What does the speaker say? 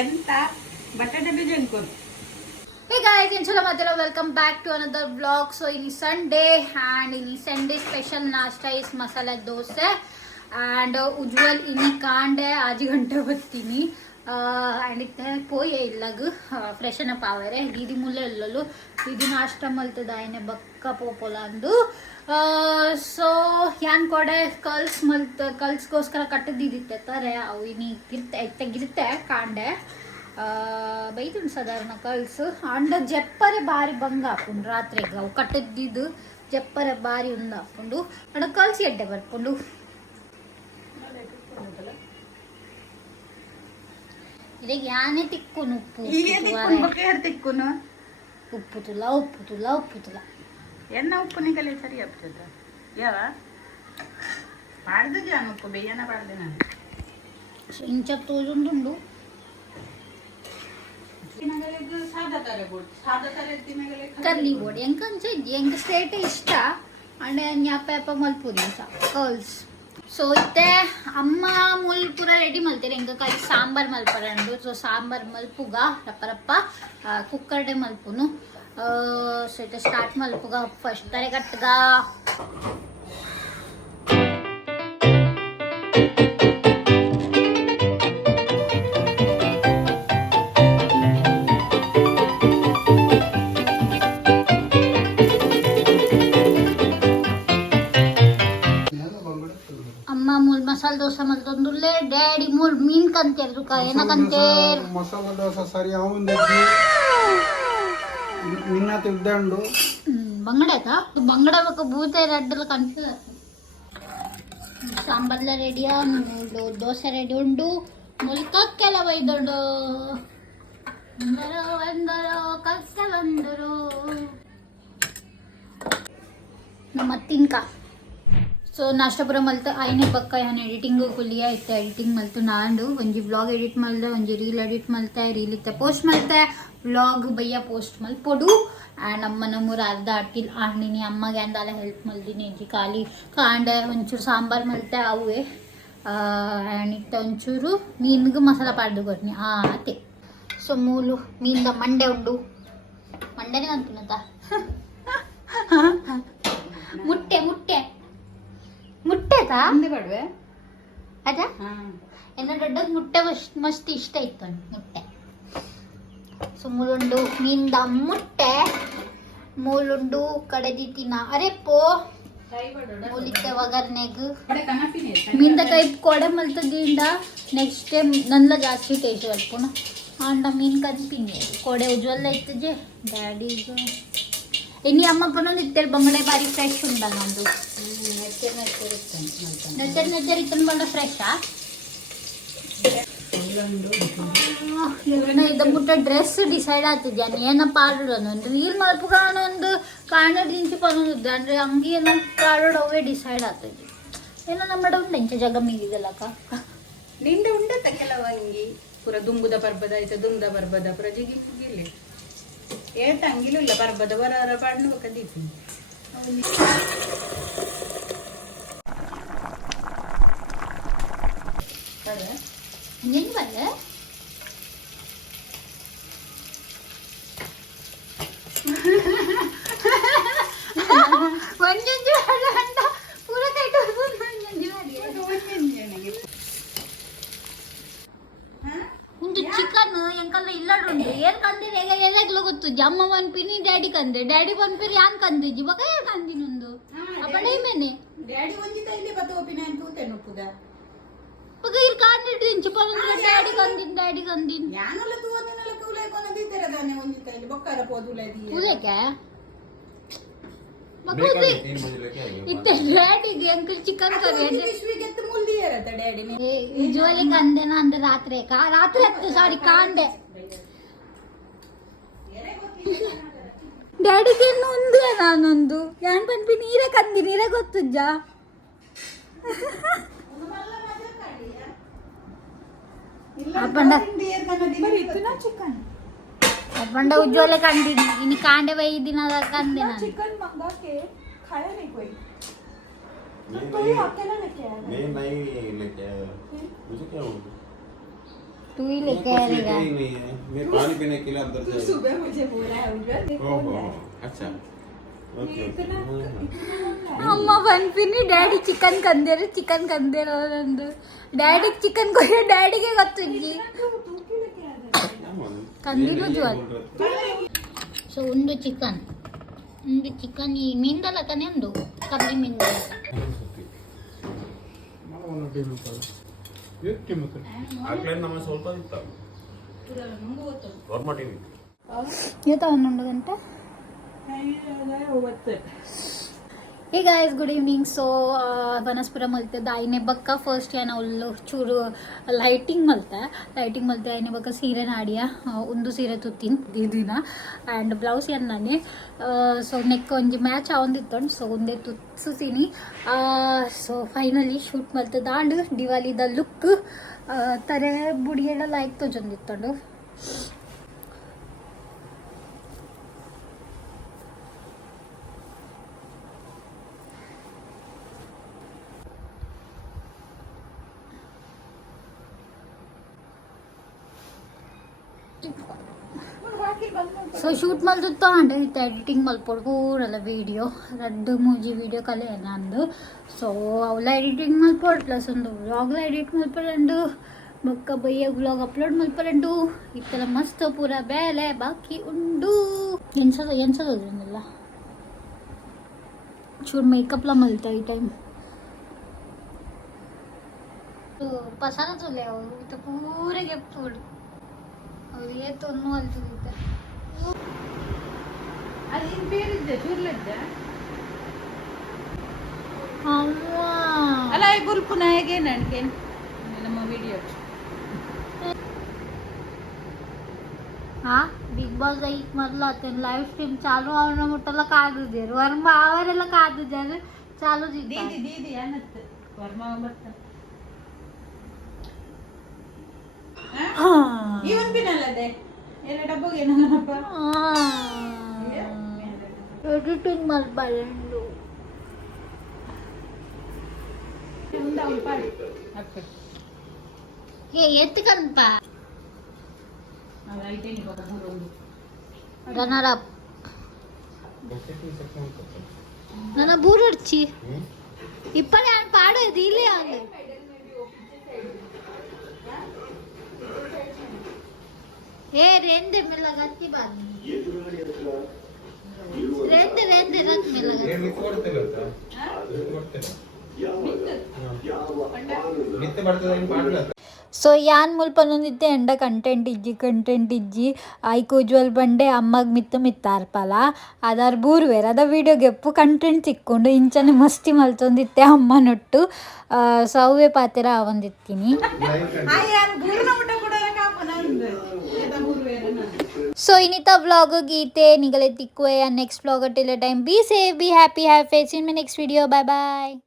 ಎಂತ ಬಟಾಟೆ ಬೀಜ ಅನ್ಕೊಂಡು. Hey guys, inshallah matala, welcome back to another vlog. So in Sunday and in Sunday special nashta is masala dosa and उज्जवल इनी कांड है आज घंटे बत्तीनी and इतने पोई है इल्लग freshen up आवरे दीदी मुल्ले इल्ललो दीदी नाश्ता मलते दाइने बक्का पोपोलांदु so यान कोडे कल्स मलते कल्स कोस्करा कट्टे दीदी ತಾರೆ ಅವು ಇನಿ ಗಿರ್ತೆ ಕಾಂಡ ಬೈದು ಸಾಧಾರಣ ಕಲ್ಸು ಅಂಡ ಜಪ್ಪರೆ ಬಾರಿ ಬಂಗ ಹಾಕೊಂಡು ರಾತ್ರಿಗೆ ಅವು ಕಟ್ಟದಿದ್ದು ಜಪ್ಪರೆ ಬಾರಿ ಒಂದು ಹಾಕೊಂಡು ಅಡ ಕಲ್ಸಿ ಎಡ್ಡೆ ಬರ್ಕೊಂಡು ಇದಕ್ಕೆ ಯಾನೇ ತಿಕ್ಕುನು ತಿಕ್ಕುನು ಉಪ್ಪು ತುಲ ಎನ್ನ ಉಪ್ಪು ನಿಗಲೆ ಸರಿ ಆಗ್ತದ ಯಾವ ಪಾಡ್ದು ಜಾನ ಉಪ್ಪು ಬೇಯನ ಪಾಡ್ದೆ ನಾನು ಇಂಚ ತೋಜುಂಡು ಕರ್ಲಿ ಬೋರ್ಡ್ ಹೆಂಗ ಸ್ಟ್ರೇಟ್ ಇಷ್ಟ ಅಂಡ್ ನ್ಯಾಪ ಮಲ್ಪುರಿ ಕರ್ಲ್ಸ್ ಸೊ ಇತ್ತೆ ಅಮ್ಮ ಮುಲ್ ಪೂರ ರೆಡಿ ಮಲ್ತೀರಿ ಹೆಂಗ ಕಾಯಿ ಸಾಂಬಾರ್ ಮಲ್ಪರಂಡು ಸೊ ಸಾಂಬಾರ್ ಮಲ್ಪುಗ ರಪ್ಪ ಕುಕ್ಕರ್ಡೆ ಮಲ್ಪುನು ಸೊ ಇತ್ತೆ ಸ್ಟಾರ್ಟ್ ಮಲ್ಪುಗ ಫಸ್ಟ್ ತಾರೆ ಕಟ್ಗ ಮಸಾಲ ದೋಸೆ ಮಲ್ತೊಂದುಲ್ಲೆ ಡ್ಯಾಡಿ ಮೂಲ್ ಮೀನ್ ಕಂತೇರ್ ದುಕ ಏನ ಕಂತೇರ್ ಮಸಾಲ ದೋಸೆ ಸರಿ ಅವಂದಜ್ಜಿ ನಿನ್ನ ತಿಳ್ದಂಡು ಬಂಗಡಾಯ್ತಾ ಬಂಗಡ ಬೇಕು ಬೂತೆ ರಡ್ಡಲ್ಲ ಕನ್ಫ್ಯೂಸ್ ಸಾಂಬಾರ್ಲ ರೆಡಿಯಾ ದೋಸೆ ರೆಡಿ ಉಂಡು ಮುಲ್ಕಕ್ಕೆಲ್ಲ ಒಯ್ದೊಂಡು ಬಂದರು ಕಕ್ಕೆ ಬಂದರು ನಮ್ಮ ತಿನ್ಕ ಸೊ ನಾಷ್ಟ ಪೂರ ಮಲ್ತು ಆಯ್ನೆ ಪಕ್ಕ ಯಾನ್ ಎಡಿಟಿಂಗ್ ಕುಲಿಯ ಇತ್ತು ಎಡಿಟಿಂಗ್ ಮಲ್ತು ನಾಂಡು ಒಂಜಿ ವ್ಲಾಗ್ ಎಡಿಟ್ ಮಲ್ದೆ ಒಂಜಿ ರೀಲ್ ಎಡಿಟ್ ಮಲ್ತೆ ರೀಲ್ ಇತ್ತೆ ಪೋಸ್ಟ್ ಮಲ್ತೆ ವ್ಲಾಗ್ ಬಯ್ಯ ಪೋಸ್ಟ್ ಮಲ್ಪೊಡು ಆ್ಯಂಡ್ ಅಮ್ಮ ನಮ್ಮೂರು ಅರ್ಧ ಅಟ್ಟಿಲ್ ಆಂಡಿನಿ ಅಮ್ಮಗೆ ಅಂದಾಲ ಹೆಲ್ಪ್ ಮಲ್ದಿನಿ ಎಂಜಿ ಖಾಲಿ ಕಾಂಡೆ ಒಂಚೂರು ಸಾಂಬಾರು ಮಲ್ತೆ ಅವೇ ಆ್ಯಂಡ್ ಇತ್ತ ಒಂಚೂರು ಮೀನ್ಗೆ ಮಸಾಲ ಪಾಡ್ದು ಕೊಟ್ನಿ ಅತ್ತೆ ಸೊ ಮೂಲು ಮೀನ್ದ ಮಂಡೆ ಉಂಡು ಮಂಡೆನೇ ಅಂತೀನಂತ ಮುಟ್ಟೆ ಮುಟ್ಟೆತಾ ಬಡ್ವೆ ಅದ ಎನ್ನ ದೊಡ್ಡದು ಮುಟ್ಟೆ ಮಸ್ತ್ ಇಷ್ಟ ಇತ್ತು ಮುಟ್ಟೆ ಸೊ ಮೂಲುಂಡು ಮೀನ್ದ ಮುಟ್ಟೆ ಮೂಲುಂಡು ಕಡೆದಿ ತಿನ್ನ ಅರೆ ಪೋ ಮೂಲಿಕ್ಕೆ ಒಗರ್ನೆಗ್ ಮೀನ್ದ ಕೈ ಕೊಡೆ ಮಲ್ತದಿಂದ ನೆಕ್ಸ್ಟ್ ಟೈಮ್ ನನ್ಲ ಜಾಸ್ತಿ ಟೇಸ್ಟ್ ಬರ್ಪುಣ ಆಂಡ ಮೀನ್ ಕನ್ಪಿನಿ ಕೊಡೆ ಉಜ್ವಲ್ಲ ಇತ್ತಜೆ ಡ್ಯಾಡಿಗೂ ಇನ್ನು ಅಮ್ಮ ಪನೊಂದು ಇತ್ತೇಳಿ ಬಂಗಡೆ ಬಾರಿ ಫ್ರೆಶ್ ಉಂಟಲ್ಲ ನಮ್ಮದು ನೆಚ್ಚರ್ ಇತ್ತನ ಬಂದ ಫ್ರೆಶಾ ಇದು ಮುಟ್ಟ ಡ್ರೆಸ್ ಡಿಸೈಡ್ ಆಗ್ತಿದ್ಯಾ ಏನಪ್ಪ ಆಡೋದು ರೀಲ್ ಮಲ್ಪುಗಾನೊಂದು ಕಾಣದ ಇಂಚು ಪನೊಂದು ಅಂದ್ರೆ ಹಂಗೆ ಏನೋ ಕಾಡೋಡು ಅವೇ ಡಿಸೈಡ್ ಆಗ್ತದೆ ಏನೋ ನಮ್ಮ ಉಂಟು ಇಂಚ ಜಗ ಮೀಗಿದಲ್ಲಕ್ಕ ನಿಂದೆ ಉಂಡತ್ತ ಕೆಲವಂಗಿ ಪೂರ ದುಂಬುದ ಪರ್ಬದ ಆಯ್ತು ದುಂಬುದ ಪರ್ಬದ ಪೂರ ಜಿಗಿ ಫುಗಿಲಿ ಏಟ ಹಂಗಿಲ್ಲ ಇಲ್ಲ ಬರ್ಬದ ಬರ ಪಾಡ್ನು ಬೇಕದೀತಿ ಏನು ಬಲ್ಲ ಒಂಜೊಂಜು ಅಂಡ ಪೂರ ಕೈಟ್ ಒಂದು ಚಿಕನ್ ಎಂಕಲ್ಲ ಇಲ್ಲಡುಂಡು ಏನ್ ಕಂದಿರಿ ಈಗ ಎಲ್ಲಗ್ಲ ಗೊತ್ತು ಜಮ್ಮ ಪನ್ಪಿನಿ ಡ್ಯಾಡಿ ಕಂದೆ ಡ್ಯಾಡಿ ಪನ್ಪಿರಿ ಯಾನ್ ಕಂದಿಜ್ಜಿ ಬಕ ಯಾರು ಕಂದಿನೊಂದು ಅಪ್ಪಡೇ ಮೇನೆ ಡ್ಯಾಡಿ ಒಂಜಿ ಕೈಲಿ ಬತ್ತ ಓಪಿನ ತೂತೆ ನುಪ್ಪುದ ಬಕ ಇರ್ ಕಾಂಡಿಟ್ಟು ಇಂಚು ಪಲಂದ್ರ ಡ್ಯಾಡಿ ಕಂದಿನ್ ಯಾನಲ್ಲ ತೂವನ್ನೆಲ್ಲ ಕೂಲೆ ಕೊನ ದಿತ್ತರ ದಾನೆ ಒಂಜಿ ಕೈಲಿ ಬೊಕ್ಕರ ಪೋದುಲೆದಿ ಕೂಲೆಕೆ ಇತ್ತೆ ಡ್ಯಾಡಿಗೆ ಅಂಕಲ್ ಚಿಕನ್ ಕರಿ ವಿಶ್ವಿಗೆತ್ತು ಮುಲ್ದಿ ಇರತ್ತ ಡ್ಯಾಡಿನೇ ಯೂಜುವಲಿ ಕಂದೆನ ಅಂದ್ರೆ ರಾತ್ರಿ ಹತ್ತು ಸಾರಿ ಕಾಂಡೆ ಡ್ಯಾಡಿಗೆ ಒಂದು ನಾನೊಂದು ಯಾನ್ ಪನ್ಪಿ ನೀರೇ ಕಂದಿ ನೀರೇ ಗೊತ್ತುಜ್ಜ ಅಪ್ಪಂಡ अबंड उज्ज्वल कांदी इनी कांडे वही दिन कांदे ना चिकन मंगा के खाया नहीं कोई तो ये अकेला लेके आया मैं नहीं लेके आया क्या हुआ? तू ही मैं लेके कुछ आएगा लेके ही नहीं है, मैं पानी पीने के लिए अंदर तू से सुबह मुझे बोला है उज्जवल देखो ओहो अच्छा ओके ओके ಅಮ್ಮ ಬಂದ್ಬಿನಿ ಡ್ಯಾಡಿ ಚಿಕನ್ ಕಂದಿರೋ ನಂದು ಡ್ಯಾಡಿ ಚಿಕನ್ ಕೊಯ್ಯೋ ಡ್ಯಾಡಿಗೆ ಗೊತ್ತಿದ್ದಿ ಕಂದಿಗೂ ಜ್ವಲ್ ಸೊ ಒಂದು ಚಿಕನ್ ಈ ಮೀನ್ದಲ್ಲ ತಾನೇ ಒಂದು ಕರ್ಲಿ ಮೀನ್ದಲ್ಲ ಆಗ್ಲೇ ನಮ್ಮ ಸ್ವಲ್ಪ ಇತ್ತ ಗೌರ್ಮೆಂಟ್ ಟಿವಿ ಇವತ್ತು 11 ಗಂಟೆ hey guys good evening so वनस्पुरा मलते आईने बक्का फर्स्ट या ನಾವು ಚೂರು ಲೈಟಿಂಗ್ ಮಲ್ತೆ ಆಯ್ನೆ ಬಕ್ಕ ಸೀರೆ ನಾಡಿಯ ಒಂದು ಸೀರೆ ತುತ್ತಿನ ದಿನ ಆ್ಯಂಡ್ ಬ್ಲೌಸ್ ಏನು ನಾನೇ ಸೊ ನೆಕ್ ಒಂಜಿ ಮ್ಯಾಚ್ ಆವಂದಿತ್ತಂಡು ಸೊ ಒಂದೇ ತುತ್ಸುತ್ತೀನಿ ಸೊ ಫೈನಲಿ ಶೂಟ್ ಮಲ್ತೆ ದಾಂಡ್ ದಿವಾಲಿದ ಲುಕ್ ತರೆ ಬುಡಿಯೆಲ್ಲ ಲೈಕ್ ತೊಜೊಂದಿತ್ತಂಡು ಸೊ ಶೂಟ್ ಮಲ್ದಿತ್ತು ಆ್ಯಂಡ್ ಇತ್ತು ಎಡಿಟಿಂಗ್ ಮಲ್ಪೊಡು ಪೂರಲ್ಲ ವೀಡಿಯೋ ರಡ್ಡು ಮೂಜಿ ವೀಡಿಯೋ ಕಲೆ ನಂದು ಸೊ ಅವಳ ಎಡಿಟಿಂಗ್ ಮಲ್ಪೊಡು ಪ್ಲಸ್ ಒಂದು ವ್ಲಾಗ್ಲ ಎಡಿಟ್ ಮಲ್ಪೊಡು ಬೊಕ್ಕ ಬಯ್ಯ ವ್ಲಾಗ್ ಅಪ್ಲೋಡ್ ಮಲ್ಪೊಡು ಇತ್ತೆಲ್ಲ ಮಸ್ತ್ ಪೂರ ಬೇಲೆ ಬಾಕಿ ಉಂಡು ಎನ್ಸೋದ್ರಿಂದಲ್ಲ ಚೂರು ಮೇಕಪ್ಲ ಮಲ್ತ ಈ ಟೈಮ್ ಪಸಾನ ಚೊಲ್ಲೆ ಅವರು ಇತ್ತು ಪೂರ ಗೆಪ್ತೋಡು ಅವ್ರು ಏತೊನ್ನು ಅಲ್ತಿದ್ದೆ ಅದು ಬೇರಿದ್ದೆ ಚೂರ್ಲಜ್ಜ ಅಲ್ಲ ಈ ಗುಲ್ಪು ನಾಯಗೆ ನನಗೆ ನಮ್ಮ ವಿಡಿಯೋ हाँ बिग बॉस एक मतलब आते लाइव स्ट्रीम चालू आवना मोठला कादू जर वर्मा आवरेला कादू जर चालू ದೀದಿ ಅನ್ನತ್ತೆ ವರ್ಮ ಬರ್ತ ಇವನ್ ಬಿನಲ್ಲದೆ ಎಲ್ಲ ಡಬ್ಬಗೆ ಏನಪ್ಪ ಎಡಿಟಿಂಗ್ ಮಲ್ಬಾರಂಡು ಏ ಎತ್ತಕನ್ಪ ರನ್ನರ್ ಅಪ್ ನನ್ನ ಬೂರಡ್ಚಿ ಇಪ್ಪನೇ ಆನ್ ಪಾಡೋದು ಇಲ್ಲೇ ಆನ್ ಏ ರೆಂದೆ ಮೆಲ್ಲಗತ್ತಿ ಬಾನಿ ರೆಂದೆ ರತ್ ಮೆಲ್ಲಗತ್ತಿ ಏನು ಕೊಡ್ತಿಲ್ಲ ನಿತ್ಯ ಬರ್ತದೆ ಏನು ಪಾಡಲ್ಲ ಸೊ ಯಾನ್ ಮುಲ್ಪನೊಂದಿತ್ತೆ ಎಂಡ ಕಂಟೆಂಟ್ ಇಜ್ಜಿ ಐಕು ಉಜ್ವಲ್ ಬಂಡೆ ಅಮ್ಮಗ್ ಮಿತ್ತಾರ್ಪಲ ಅದಾರ್ ಬೂರ್ವೇರ್ ಅದ ವೀಡಿಯೋಗೆ ಎಪ್ಪು ಕಂಟೆಂಟ್ ಸಿಕ್ಕೊಂಡು ಇಂಚನೆ ಮಸ್ತಿ ಮಲ್ತೊಂದಿತ್ತೆ ಅಮ್ಮನೊಟ್ಟು ಸೌವೆ ಪಾತೆರ ಆವಂದಿತ್ತೀನಿ ಸೊ ಇನ್ನಿತ ವ್ಲಾಗ್ ಗೀತೆ ನಿಗಲೆ ತಿಕ್ಕುವೆ next vlog till time be safe be happy have face in my next video bye bye